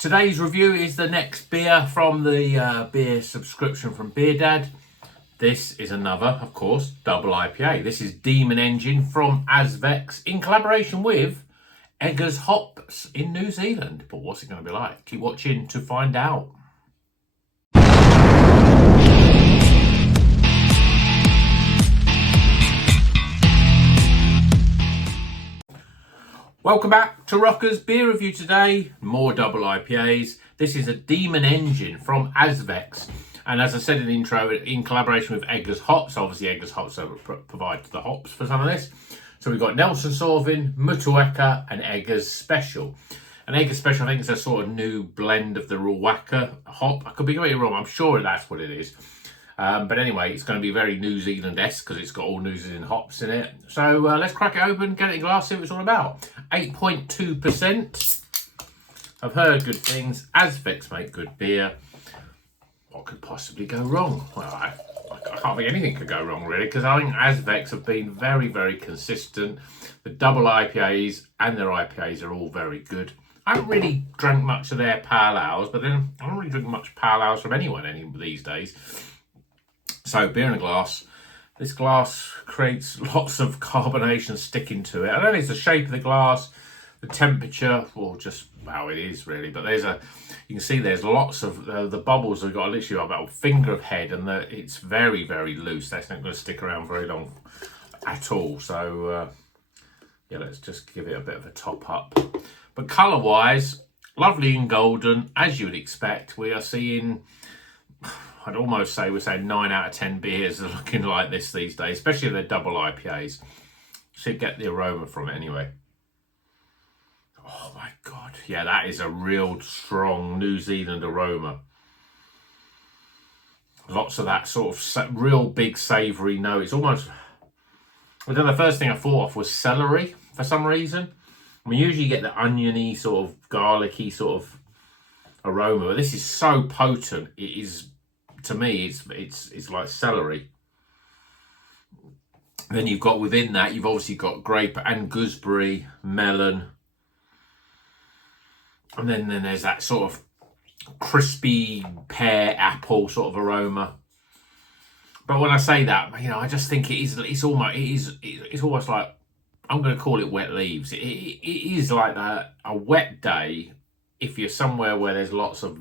Today's review is the next beer from the beer subscription from Beer Dad. This is another, of course, double IPA. This is Daemon Engine from Azvex in collaboration with Eggers Hops in New Zealand. But what's it going to be like? Keep watching to find out. Welcome back to Rocker's Beer Review today. More double IPAs. This is a Daemon Engine from Azvex. And as I said in the intro, in collaboration with Eggers Hops. Obviously, Eggers Hops provide the hops for some of this. So we've got Nelson Sauvin, Motueka, and Eggers Special. And Eggers Special, I think, is a sort of new blend of the Rawaka hop. I could be getting it wrong. I'm sure that's what it is. But anyway, it's going to be very New Zealand-esque because it's got all New Zealand hops in it. So let's crack it open, get it in glass, see what it's all about. 8.2%. I've heard good things. Azvex make good beer. What could possibly go wrong? Well, I can't think anything could go wrong, really, because I think Azvex have been very, very consistent. The double IPAs and their IPAs are all very good. I haven't really drank much of their pale ales, but then I don't really drink much pale ales from anyone these days. So, beer in a glass. This glass creates lots of carbonation sticking to it. I don't know if it's the shape of the glass, the temperature, or just how it is really. But you can see there's lots of, the bubbles have got literally about a finger of head, and it's very, very loose. That's not going to stick around very long at all. So, yeah, let's just give it a bit of a top up. But colour-wise, lovely and golden, as you would expect. We are seeing, I'd almost say we're saying 9 out of 10 beers are looking like this these days, especially if they're double IPAs. Should get the aroma from it anyway. Oh my God. Yeah, that is a real strong New Zealand aroma. Lots of that sort of real big savoury note. It's almost, I don't know, the first thing I thought of was celery for some reason. I mean, usually you get the oniony sort of garlicky sort of aroma, but this is so potent. It is, to me, it's like celery. Then you've got within that, you've obviously got grape and gooseberry, melon. And then there's that sort of crispy pear apple sort of aroma. But when I say that, you know, I just think it's almost like, I'm going to call it wet leaves. It is like a wet day if you're somewhere where there's lots of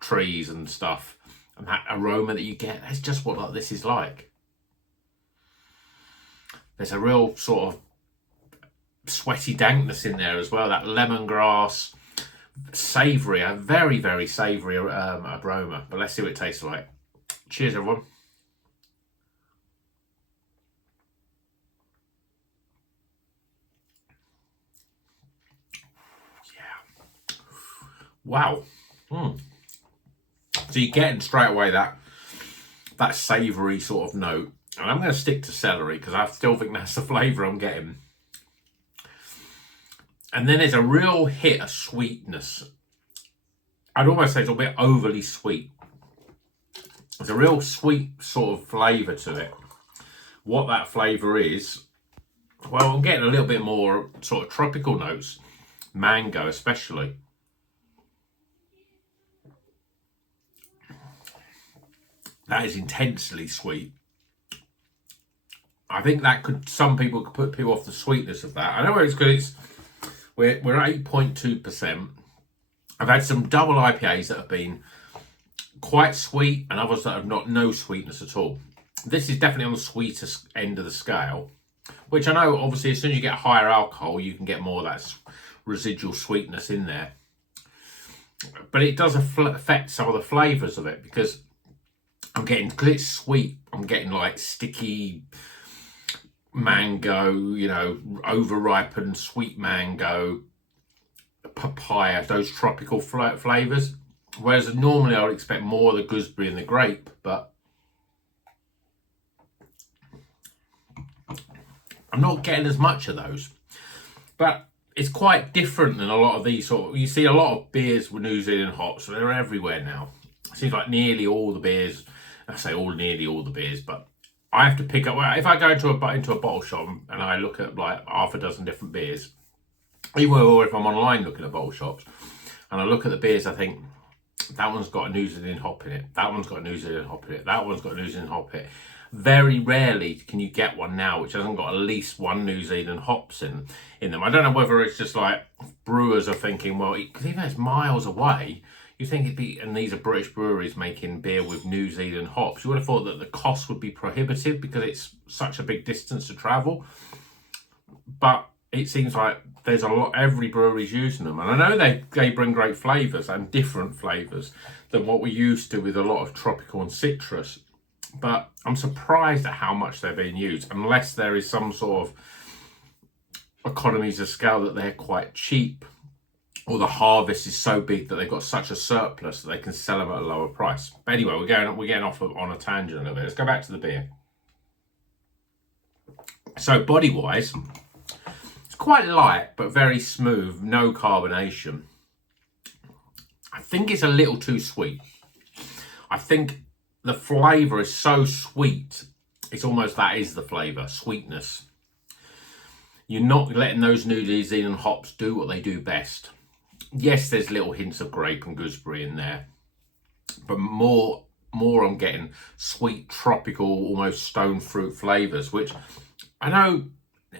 trees and stuff. And that aroma that you get, that's just what this is like. There's a real sort of sweaty dankness in there as well. That lemongrass, savoury, a very, very savoury aroma. But let's see what it tastes like. Cheers, everyone. Yeah. Wow. So you're getting straight away that savoury sort of note. And I'm going to stick to celery because I still think that's the flavour I'm getting. And then there's a real hit of sweetness. I'd almost say it's a bit overly sweet. There's a real sweet sort of flavour to it. What that flavour is, well, I'm getting a little bit more sort of tropical notes. Mango especially. That is intensely sweet. I think that some people could put people off the sweetness of that. I know it's good. We're at 8.2%. I've had some double IPAs that have been quite sweet and others that have no sweetness at all. This is definitely on the sweetest end of the scale, which I know obviously as soon as you get higher alcohol, you can get more of that residual sweetness in there. But it does affect some of the flavours of it because because it's sweet, I'm getting like sticky mango, you know, over-ripened sweet mango, papaya, those tropical flavours. Whereas normally I would expect more of the gooseberry and the grape, but I'm not getting as much of those. But it's quite different than a lot of these you see a lot of beers with New Zealand hops, so they're everywhere now. It seems like nearly all the beers, I say nearly all the beers, but I have to pick up, if I go into a bottle shop and I look at like half a dozen different beers, even or if I'm online looking at bottle shops, and I look at the beers, I think, that one's got a New Zealand hop in it. That one's got a New Zealand hop in it. That one's got a New Zealand hop in it. Very rarely can you get one now which hasn't got at least one New Zealand hops in them. I don't know whether it's just like brewers are thinking, well, because even though it's miles away, you think it'd be, and these are British breweries making beer with New Zealand hops. You would have thought that the cost would be prohibitive because it's such a big distance to travel. But it seems like there's a lot, every brewery's using them. And I know they bring great flavours and different flavours than what we're used to with a lot of tropical and citrus. But I'm surprised at how much they're being used, unless there is some sort of economies of scale that they're quite cheap, or the harvest is so big that they've got such a surplus that they can sell them at a lower price. But anyway, we're getting off on a tangent a little bit. Let's go back to the beer. So body-wise, it's quite light, but very smooth, no carbonation. I think it's a little too sweet. I think the flavour is so sweet, it's almost that is the flavour, sweetness. You're not letting those New Zealand hops do what they do best. Yes, there's little hints of grape and gooseberry in there, but more I'm getting sweet, tropical, almost stone fruit flavours, which I know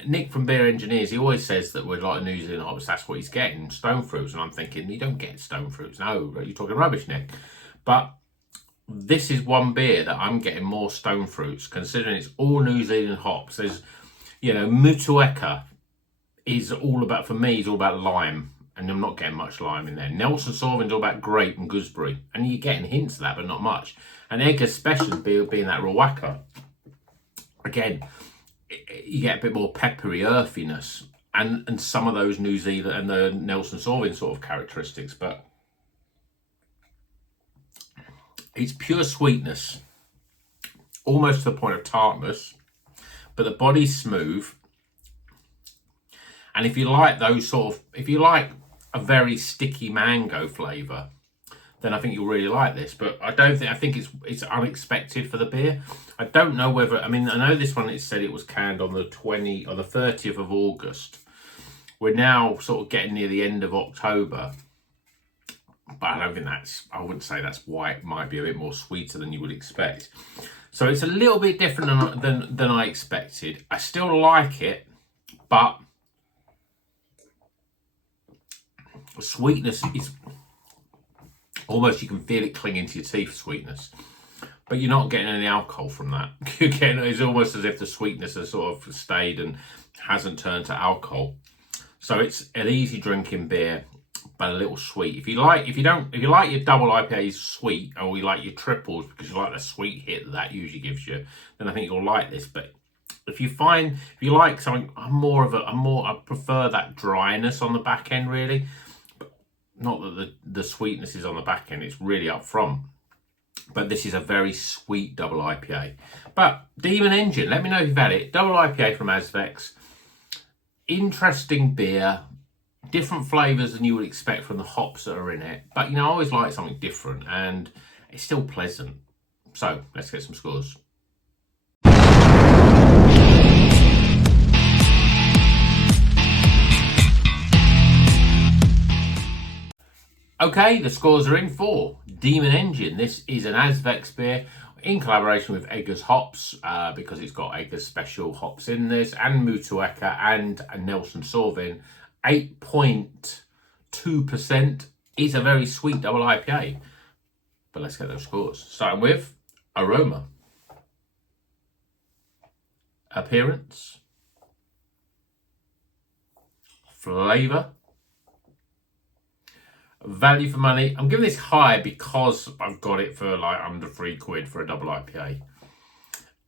Nick from Beer Engineers, he always says that with like New Zealand hops, that's what he's getting, stone fruits. And I'm thinking, you don't get stone fruits. No, you're talking rubbish, Nick. But this is one beer that I'm getting more stone fruits, considering it's all New Zealand hops. There's, Mutueka is all about, for me, is all about lime, and I'm not getting much lime in there. Nelson Sauvigne's all about grape and gooseberry, and you're getting hints of that, but not much. And Eggers Special being that Rawaka, again, you get a bit more peppery earthiness, and some of those New Zealand and the Nelson Sauvignon sort of characteristics, but it's pure sweetness, almost to the point of tartness, but the body's smooth. And if you like if you like a very sticky mango flavour, then I think you'll really like this. But I think it's unexpected for the beer. I don't know whether, I know this one, it said it was canned on the 30th of August. We're now sort of getting near the end of October. But I don't think I wouldn't say that's why it might be a bit more sweeter than you would expect. So it's a little bit different than I expected. I still like it, but the sweetness is almost, you can feel it clinging to your teeth, sweetness. But you're not getting any alcohol from that. It's almost as if the sweetness has sort of stayed and hasn't turned to alcohol. So it's an easy drinking beer, but a little sweet. If you like your double IPAs sweet, or you like your triples because you like the sweet hit that usually gives you, then I think you'll like this. But if you like something, I prefer that dryness on the back end, really. But not that the sweetness is on the back end, it's really up front. But this is a very sweet double IPA. But Daemon Engine, let me know if you've had it. Double IPA from Azvex. Interesting beer. Different flavours than you would expect from the hops that are in it. But, I always like something different, and it's still pleasant. So, let's get some scores. Okay, the scores are in for Daemon Engine. This is an Azvex beer in collaboration with Eggers Hops, because it's got Eggers Special hops in this, and Mutueka and Nelson Sauvignon. 8.2% is a very sweet double IPA. But let's get those scores. Starting with aroma, appearance, flavour, value for money. I'm giving this high because I've got it for like under £3 for a double IPA.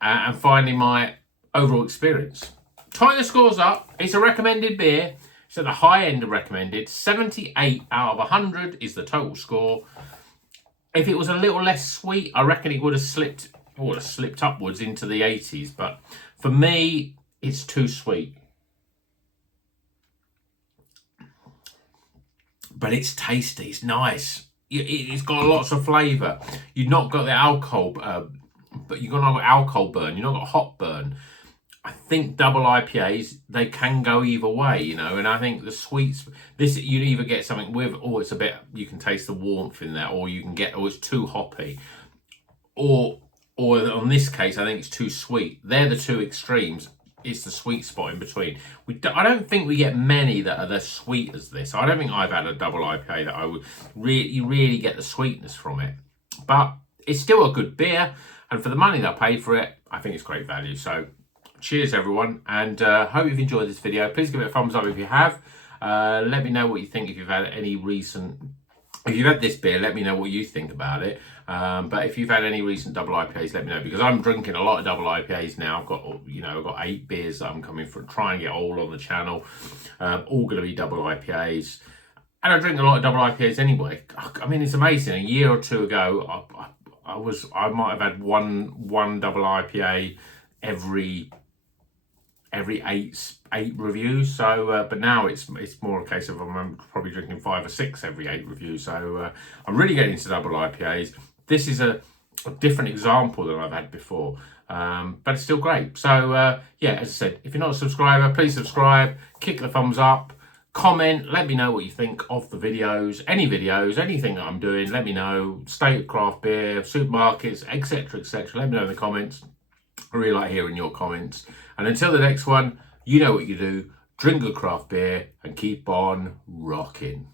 And finally, my overall experience. Tying the scores up, it's a recommended beer. So the high end of recommended, 78 out of 100 is the total score. If it was a little less sweet, I reckon it would have slipped upwards into the 80s. But for me, it's too sweet. But it's tasty, it's nice. It's got lots of flavour. You've not got the alcohol, but you've got no alcohol burn. You've not got hop burn. I think double IPAs, they can go either way, you know, and I think the sweets, this, you either get something with, oh, it's a bit, you can taste the warmth in there, or you can get, oh, it's too hoppy, or on this case, I think it's too sweet. They're the two extremes. It's the sweet spot in between. I don't think we get many that are as sweet as this. I don't think I've had a double IPA that I would really get the sweetness from it. But it's still a good beer, and for the money that I paid for it, I think it's great value. So cheers everyone, and hope you've enjoyed this video. Please give it a thumbs up if you have. Let me know what you think if you've had any recent, if you've had this beer, let me know what you think about it. But if you've had any recent double IPAs, let me know, because I'm drinking a lot of double IPAs now. I've got, you know, I've got 8 beers that I'm coming for, trying to get all on the channel. All going to be double IPAs. And I drink a lot of double IPAs anyway. I mean, it's amazing. A year or two ago, I might have had one double IPA every 8 reviews. So but now it's more a case of I'm probably drinking 5 or 6 every 8 reviews. So I'm really getting into double IPAs. This is a different example than I've had before, but it's still great. So yeah, as I said, if you're not a subscriber, please subscribe, kick the thumbs up, comment, let me know what you think of the videos, anything that I'm doing. Let me know. State of craft beer, supermarkets, etc, etc. Let me know in the comments. I really like hearing your comments. And until the next one, you know what you do. Drink good craft beer and keep on rocking.